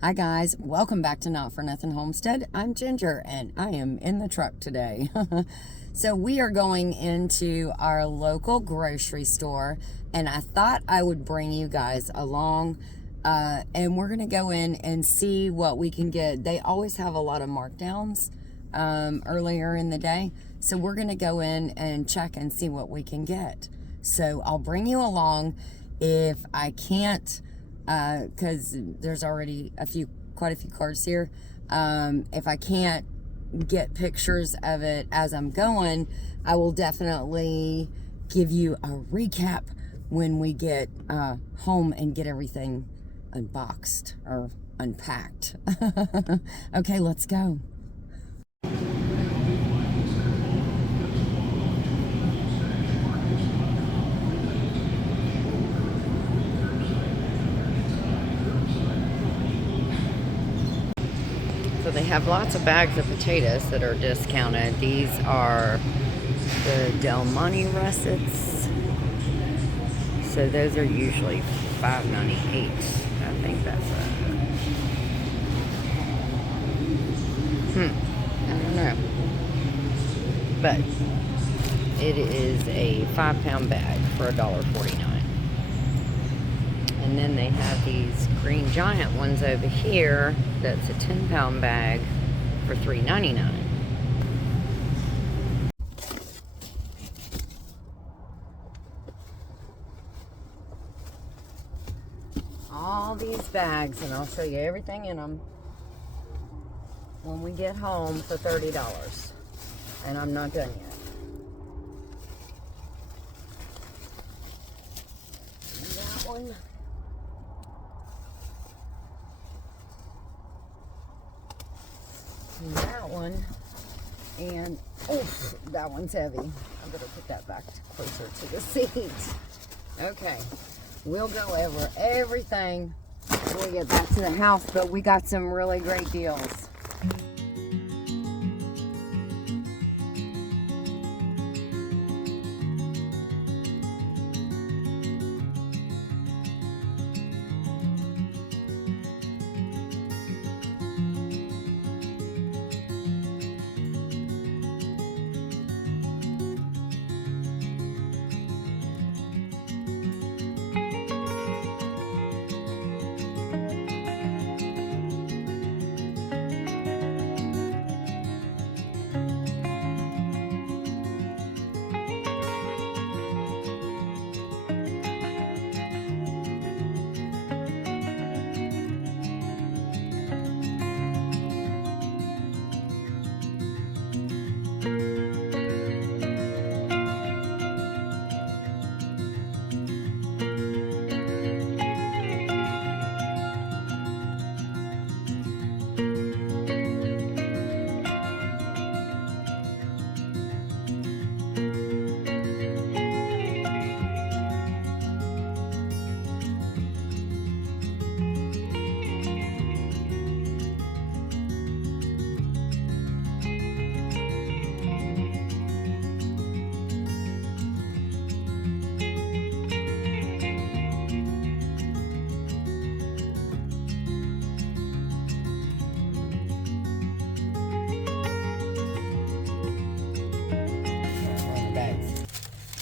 Hi guys, welcome back to Not For Nothing Homestead. I'm Ginger and I am in the truck today. So we are going into our local grocery store and I thought I would bring you guys along and we're going to go in and see what we can get. They always have a lot of markdowns earlier in the day. So we're going to go in and check and see what we can get. So I'll bring you along. If I can't, because there's already quite a few cars here. If I can't get pictures of it as I'm going, I will definitely give you a recap when we get home and get everything unboxed or unpacked. Okay, let's go. So they have lots of bags of potatoes that are discounted. These are the Del Monte russets. So those are usually $5.98. I think that's I don't know. But it is a 5-pound bag for $1.49. And then they have these Green Giant ones over here. That's a 10-pound bag for $3.99. All these bags, and I'll show you everything in them when we get home for $30. And I'm not done yet. That one. That one, and oof, that one's heavy. I better put that back closer to the seat. Okay, we'll go over everything when we get back to the house, but we got some really great deals.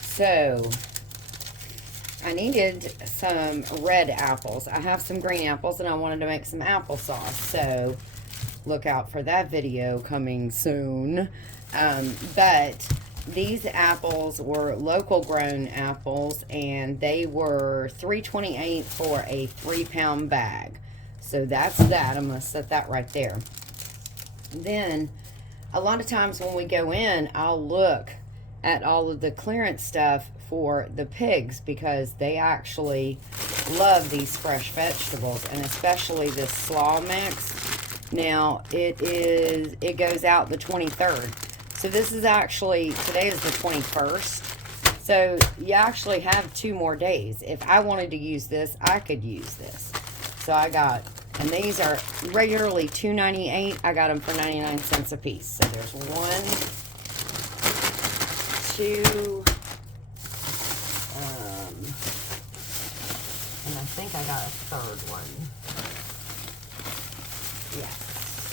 So, I needed some red apples. I have some green apples and I wanted to make some applesauce. So, look out for that video coming soon. But these apples were local grown apples and they were $3.28 for a 3-pound bag. So, that's that. I'm going to set that right there. Then, a lot of times when we go in, I'll look at all of the clearance stuff for the pigs because they actually love these fresh vegetables, and especially this slaw mix. Now it goes out the 23rd, so this is actually, today is the 21st, so you actually have 2 more days. If I wanted to use this, I could use this. So I got, and these are regularly $2.98. I got them for 99 cents a piece. So there's 1, 2, and I think I got a third one.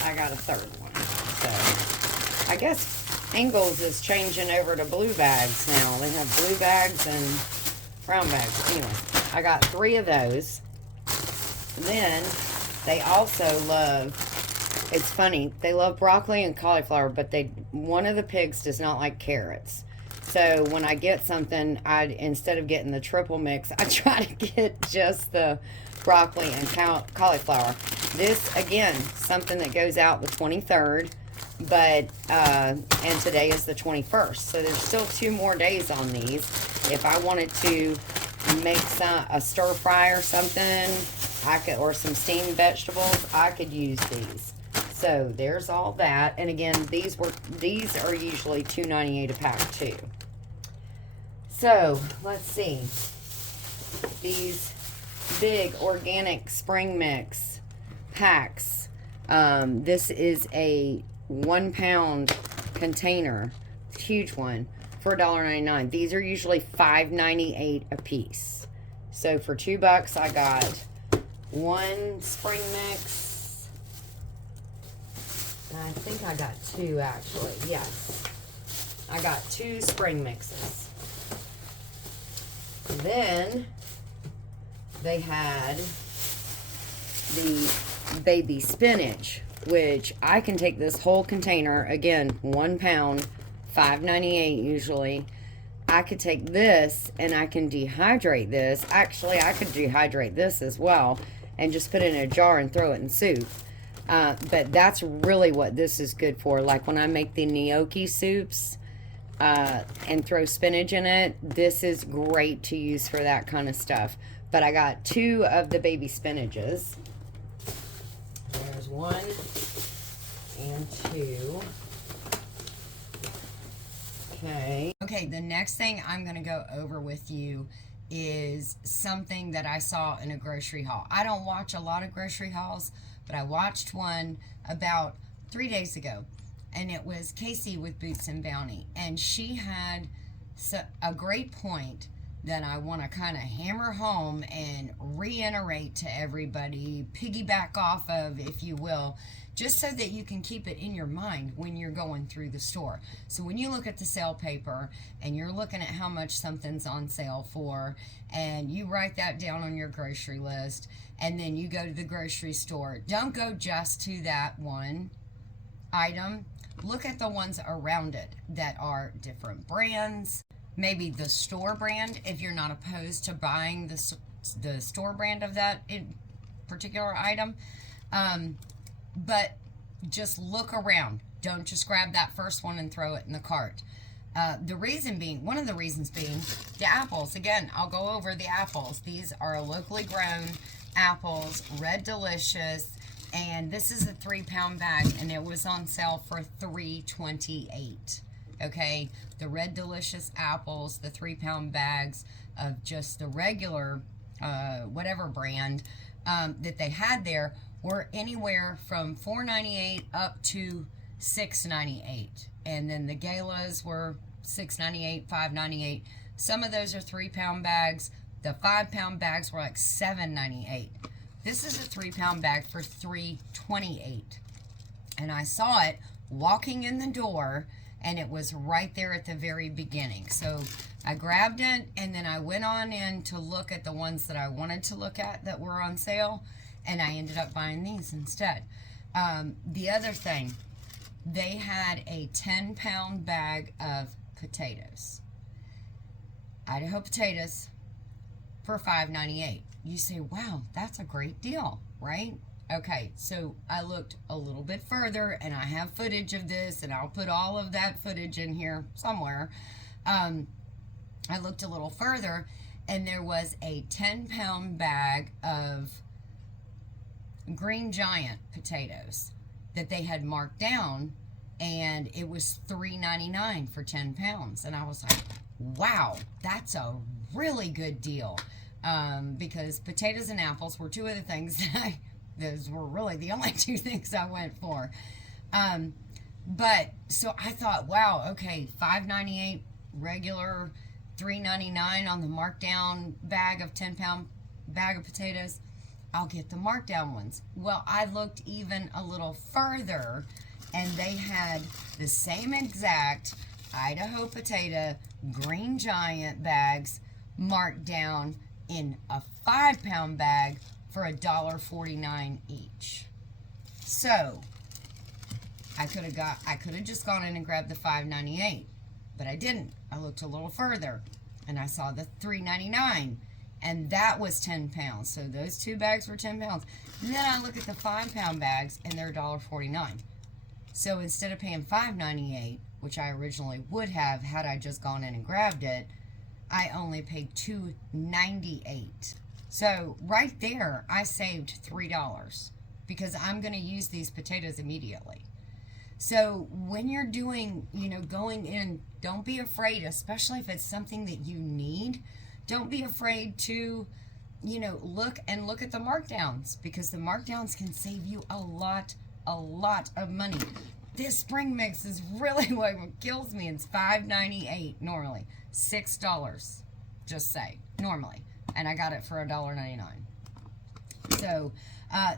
I got a third one. So I guess Ingles is changing over to blue bags now. They have blue bags and brown bags. Anyway, I got 3 of those. Then they also love, it's funny, they love broccoli and cauliflower, but one of the pigs does not like carrots. So when I get something, instead of getting the triple mix, I try to get just the broccoli and cauliflower. This, again, something that goes out the 23rd, but, and today is the 21st. So there's still 2 more days on these. If I wanted to make a stir fry or something, I could, or some steamed vegetables, I could use these. So there's all that. And again, these are usually $2.98 a pack too. So let's see. These big organic spring mix packs. This is a 1 pound container, huge one, for $1.99. These are usually $5.98 a piece. So for $2, I got 1 spring mix. I think I got 2 actually. Yes. I got 2 spring mixes. And then they had the baby spinach, which I can take this whole container, again, 1 pound, $5.98 usually. I could take this and I can dehydrate this. Actually, I could dehydrate this as well and just put it in a jar and throw it in soup. But that's really what this is good for. Like when I make the gnocchi soups and throw spinach in it, this is great to use for that kind of stuff. But I got 2 of the baby spinaches. There's 1 and 2. Okay, the next thing I'm going to go over with you is something that I saw in a grocery haul. I don't watch a lot of grocery hauls, but I watched one about 3 days ago, and it was Casey with Boots and Bounty, and she had a great point that I want to kind of hammer home and reiterate to everybody, piggyback off of, if you will, just so that you can keep it in your mind when you're going through the store. So when you look at the sale paper and you're looking at how much something's on sale for, and you write that down on your grocery list, and then you go to the grocery store, don't go just to that one item. Look at the ones around it that are different brands, maybe the store brand, if you're not opposed to buying the store brand of that particular item. But just look around. Don't just grab that first one and throw it in the cart. The reason being, one of the reasons being, the apples. Again, I'll go over the apples. These are locally grown apples, Red Delicious, and this is a 3 pound bag, and it was on sale for $3.28. Okay, the Red Delicious apples, the 3 pound bags of just the regular, whatever brand that they had there, were anywhere from $4.98 up to $6.98, and then the galas were $6.98, $5.98. Some of those are 3 pound bags. The 5 pound bags were like $7.98. This is a 3 pound bag for $3.28, and I saw it walking in the door, and it was right there at the very beginning. So I grabbed it, and then I went on in to look at the ones that I wanted to look at that were on sale, and I ended up buying these instead. The other thing, they had a 10 pound bag of potatoes. Idaho potatoes for $5.98. You say, wow, that's a great deal, right? Okay, so I looked a little bit further, and I have footage of this, and I'll put all of that footage in here somewhere. I looked a little further, and there was a 10 pound bag of Green Giant potatoes that they had marked down, and it was $3.99 for 10 pounds. And I was like, wow, that's a really good deal. Because potatoes and apples were 2 of the things that those were really the only 2 things I went for. But so I thought, wow, okay, $5.98 regular, $3.99 on the markdown bag of 10 pound bag of potatoes. I'll get the markdown ones. Well, I looked even a little further, and they had the same exact Idaho potato Green Giant bags marked down in a 5-pound bag for $1.49 each. So I could have just gone in and grabbed the $5.98, but I didn't. I looked a little further, and I saw the $3.99, and that was 10 pounds. So those 2 bags were 10 pounds. And then I look at the 5-pound bags, and they're $1.49. So instead of paying $5.98, which I originally would have had I just gone in and grabbed it, I only paid $2.98. So right there, I saved $3 because I'm going to use these potatoes immediately. So when you're doing, going in, don't be afraid, especially if it's something that you need. Don't be afraid to, look at the markdowns, because the markdowns can save you a lot of money. This spring mix is really what kills me. It's $5.98 normally. $6, just say, normally. And I got it for $1.99. So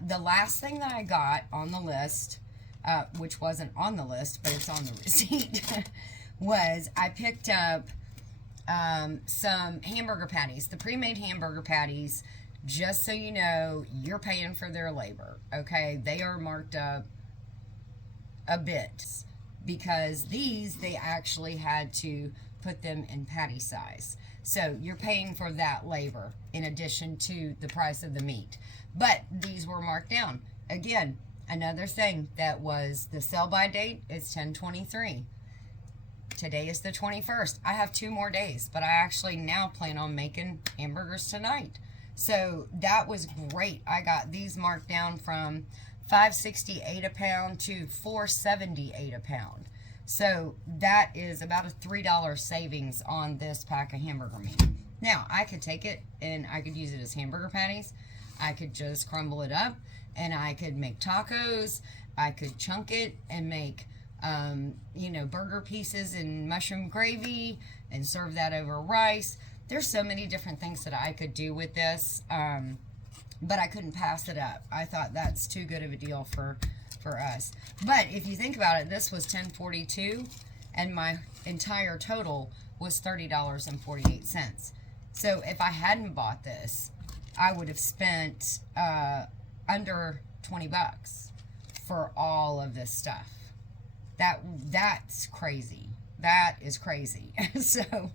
the last thing that I got on the list, which wasn't on the list, but it's on the receipt, was I picked up some hamburger patties, the pre-made hamburger patties. Just so you know, you're paying for their labor, okay? They are marked up a bit because they actually had to put them in patty size. So you're paying for that labor in addition to the price of the meat. But these were marked down. Again, another thing that was the sell-by date is 10/23. Today is the 21st. I have 2 more days, but I actually now plan on making hamburgers tonight. So that was great. I got these marked down from $5.68 a pound to $4.78 a pound. So that is about a $3 savings on this pack of hamburger meat. Now, I could take it and I could use it as hamburger patties. I could just crumble it up and I could make tacos. I could chunk it and make, burger pieces and mushroom gravy and serve that over rice. There's so many different things that I could do with this, but I couldn't pass it up. I thought that's too good of a deal for us. But if you think about it, this was $10.42, and my entire total was $30.48. So if I hadn't bought this, I would have spent under 20 bucks for all of this stuff. That's crazy. That is crazy. So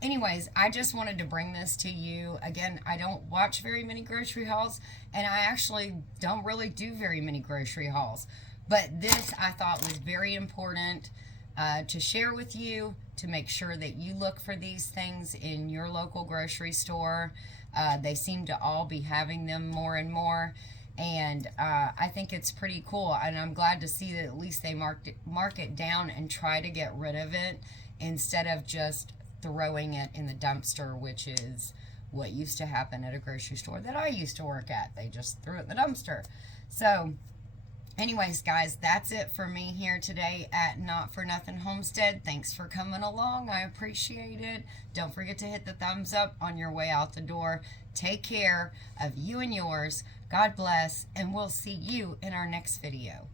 anyways, I just wanted to bring this to you. Again, I don't watch very many grocery hauls, and I actually don't really do very many grocery hauls. But this I thought was very important to share with you, to make sure that you look for these things in your local grocery store. They seem to all be having them more and more. And I think it's pretty cool. And I'm glad to see that at least they mark it down and try to get rid of it instead of just throwing it in the dumpster, which is what used to happen at a grocery store that I used to work at. They just threw it in the dumpster. So anyways, guys, that's it for me here today at Not For Nothing Homestead. Thanks for coming along. I appreciate it. Don't forget to hit the thumbs up on your way out the door. Take care of you and yours. God bless, and we'll see you in our next video.